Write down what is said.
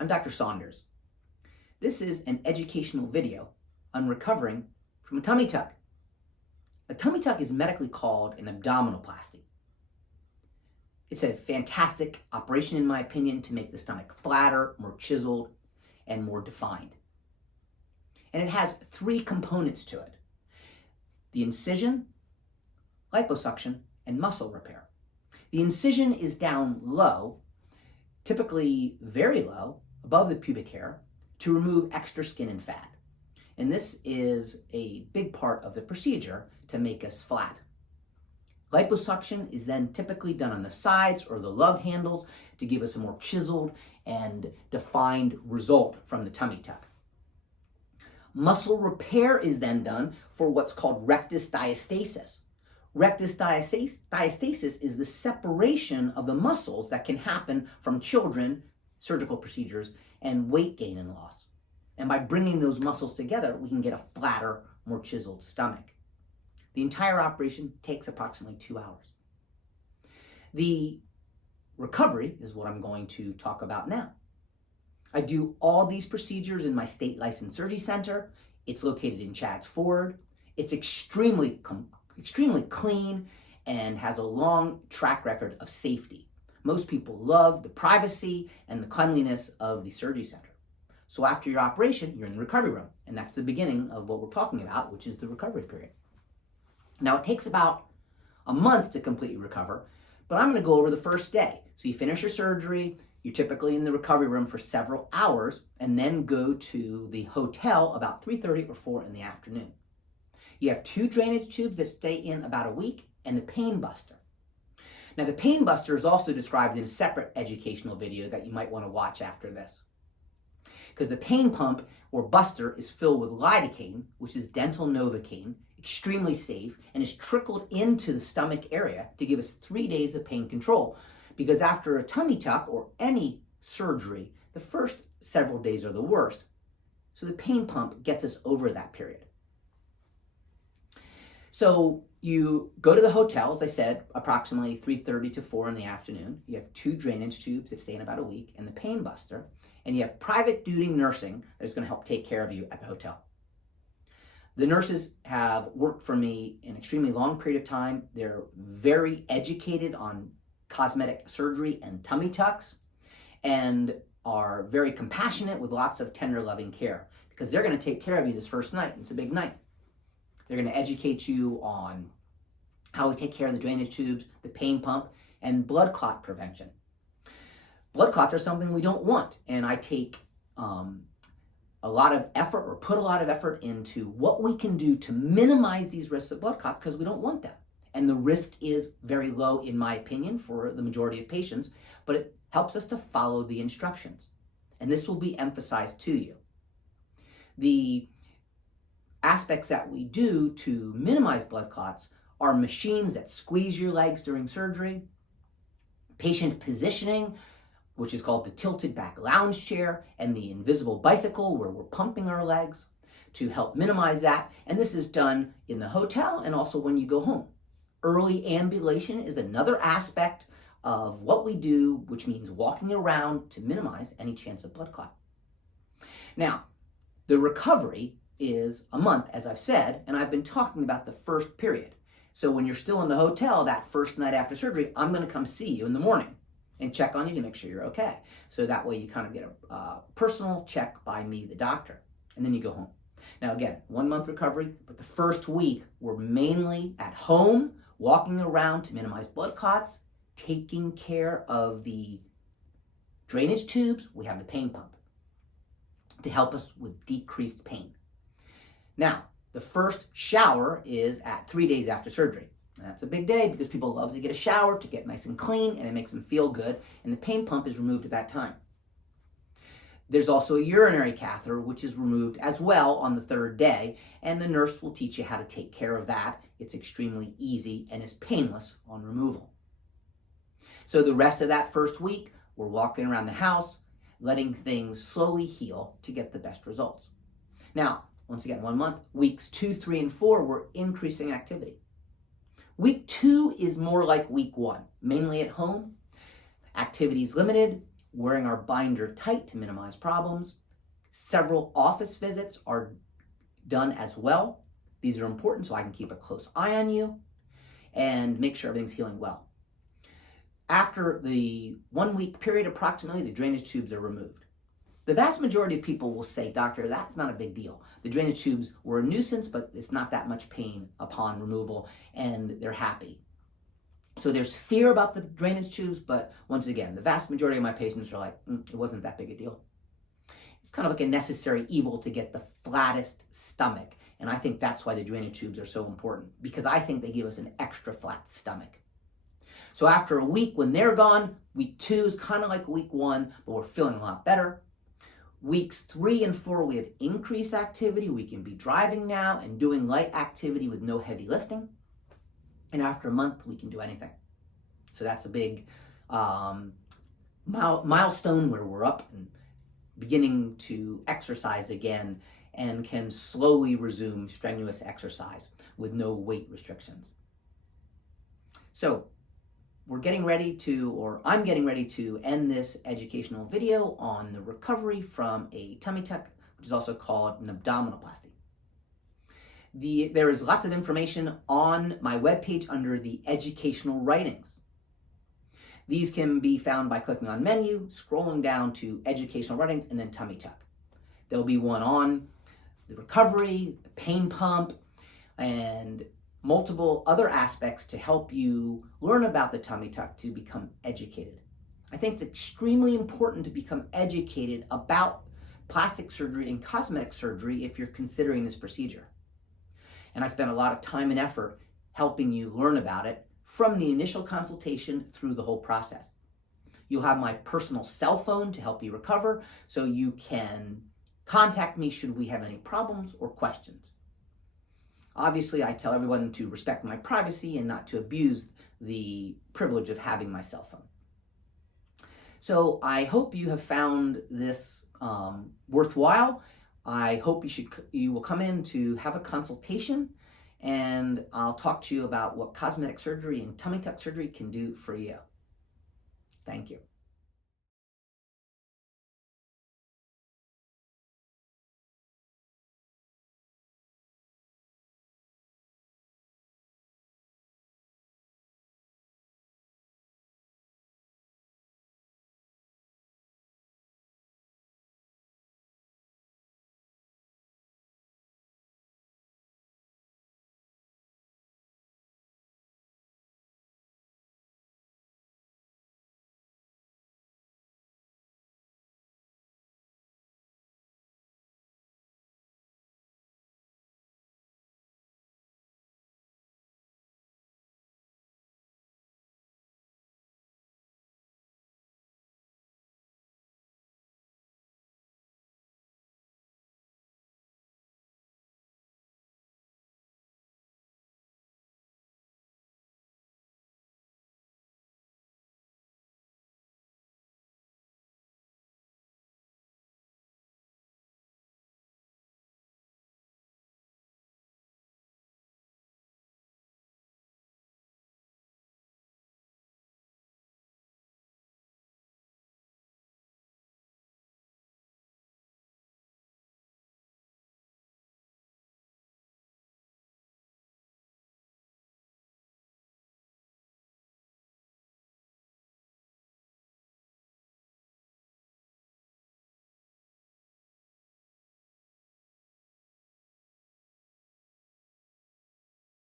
I'm Dr. Saunders. This is an educational video on recovering from a tummy tuck. A tummy tuck is medically called an abdominoplasty. It's a fantastic operation, in my opinion, to make the stomach flatter, more chiseled, and more defined. And it has three components to it: the incision, liposuction, and muscle repair. The incision is down low, typically very low, above the pubic hair, to remove extra skin and fat. And this is a big part of the procedure to make us flat. Liposuction is then typically done on the sides or the love handles to give us a more chiseled and defined result from the tummy tuck. Muscle repair is then done for what's called rectus diastasis. Rectus diastasis is the separation of the muscles that can happen from children, surgical procedures, and weight gain and loss. And by bringing those muscles together, we can get a flatter, more chiseled stomach. The entire operation takes approximately 2 hours. The recovery is what I'm going to talk about now. I do all these procedures in my state licensed surgery center. It's located in Chadds Ford. It's extremely clean and has a long track record of safety. Most people love the privacy and the cleanliness of the surgery center. So after your operation, you're in the recovery room, and that's the beginning of what we're talking about, which is the recovery period. Now, it takes about a month to completely recover, but I'm going to go over the first day. So you finish your surgery, you're typically in the recovery room for several hours, and then go to the hotel about 3:30 or 4 in the afternoon. You have 2 drainage tubes that stay in about a week, and the pain buster. Now, the pain buster is also described in a separate educational video that you might want to watch after this. Because the pain pump or buster is filled with lidocaine, which is dental novocaine, extremely safe, and is trickled into the stomach area to give us 3 days of pain control. Because after a tummy tuck or any surgery, the first several days are the worst. So the pain pump gets us over that period. So you go to the hotel, as I said, approximately 3:30 to 4 in the afternoon. You have 2 drainage tubes that stay in about a week, and the pain buster, and you have private duty nursing that is going to help take care of you at the hotel. The nurses have worked for me an extremely long period of time. They're very educated on cosmetic surgery and tummy tucks, and are very compassionate with lots of tender, loving care, because they're going to take care of you this first night. It's a big night. They're going to educate you on how we take care of the drainage tubes, the pain pump, and blood clot prevention. Blood clots are something we don't want, and I take a lot of effort, or put a lot of effort, into what we can do to minimize these risks of blood clots, because we don't want them. And the risk is very low, in my opinion, for the majority of patients, but it helps us to follow the instructions. And this will be emphasized to you. The aspects that we do to minimize blood clots are machines that squeeze your legs during surgery, patient positioning, which is called the tilted back lounge chair, and the invisible bicycle, where we're pumping our legs to help minimize that. And this is done in the hotel and also when you go home. Early ambulation is another aspect of what we do, which means walking around to minimize any chance of blood clot. Now, the recovery is a month, as I've said, and I've been talking about the first period. So when you're still in the hotel that first night after surgery, I'm going to come see you in the morning and check on you to make sure you're okay. So that way you kind of get a personal check by me, the doctor, and then you go home. Now again, 1 month recovery, but the first week we're mainly at home, walking around to minimize blood clots, taking care of the drainage tubes. We have the pain pump to help us with decreased pain. Now, the first shower is at 3 days after surgery. And that's a big day because people love to get a shower to get nice and clean, and it makes them feel good, and the pain pump is removed at that time. There's also a urinary catheter, which is removed as well on the 3rd day, and the nurse will teach you how to take care of that. It's extremely easy and is painless on removal. So the rest of that first week, we're walking around the house, letting things slowly heal to get the best results. Now, once again, 1 month, weeks 2, 3, and 4, we're increasing activity. Week 2 is more like week 1, mainly at home. Activities limited. wearing our binder tight to minimize problems. Several office visits are done as well. These are important so I can keep a close eye on you and make sure everything's healing well. After the 1 week period approximately, the drainage tubes are removed. The vast majority of people will say, "Doctor, that's not a big deal. The drainage tubes were a nuisance, but it's not that much pain upon removal," and they're happy. So there's fear about the drainage tubes, but once again, the vast majority of my patients are like, it wasn't that big a deal. It's kind of like a necessary evil to get the flattest stomach. And I think that's why the drainage tubes are so important, because I think they give us an extra flat stomach. So after a week, when they're gone, week 2 is kind of like week 1, but we're feeling a lot better. Weeks 3 and 4, we have increased activity. We can be driving now and doing light activity with no heavy lifting. And after a month, we can do anything. So that's a big milestone where we're up and beginning to exercise again and can slowly resume strenuous exercise with no weight restrictions. So I'm getting ready to end this educational video on the recovery from a tummy tuck, which is also called an abdominoplasty. There is lots of information on my webpage under the educational writings. These can be found by clicking on menu, scrolling down to educational writings, and then tummy tuck. There'll be one on the recovery, the pain pump, and multiple other aspects to help you learn about the tummy tuck to become educated. I think it's extremely important to become educated about plastic surgery and cosmetic surgery if you're considering this procedure. And I spent a lot of time and effort helping you learn about it from the initial consultation through the whole process. You'll have my personal cell phone to help you recover, so you can contact me should we have any problems or questions. Obviously, I tell everyone to respect my privacy and not to abuse the privilege of having my cell phone. So I hope you have found this worthwhile. I hope you will come in to have a consultation, and I'll talk to you about what cosmetic surgery and tummy tuck surgery can do for you. Thank you.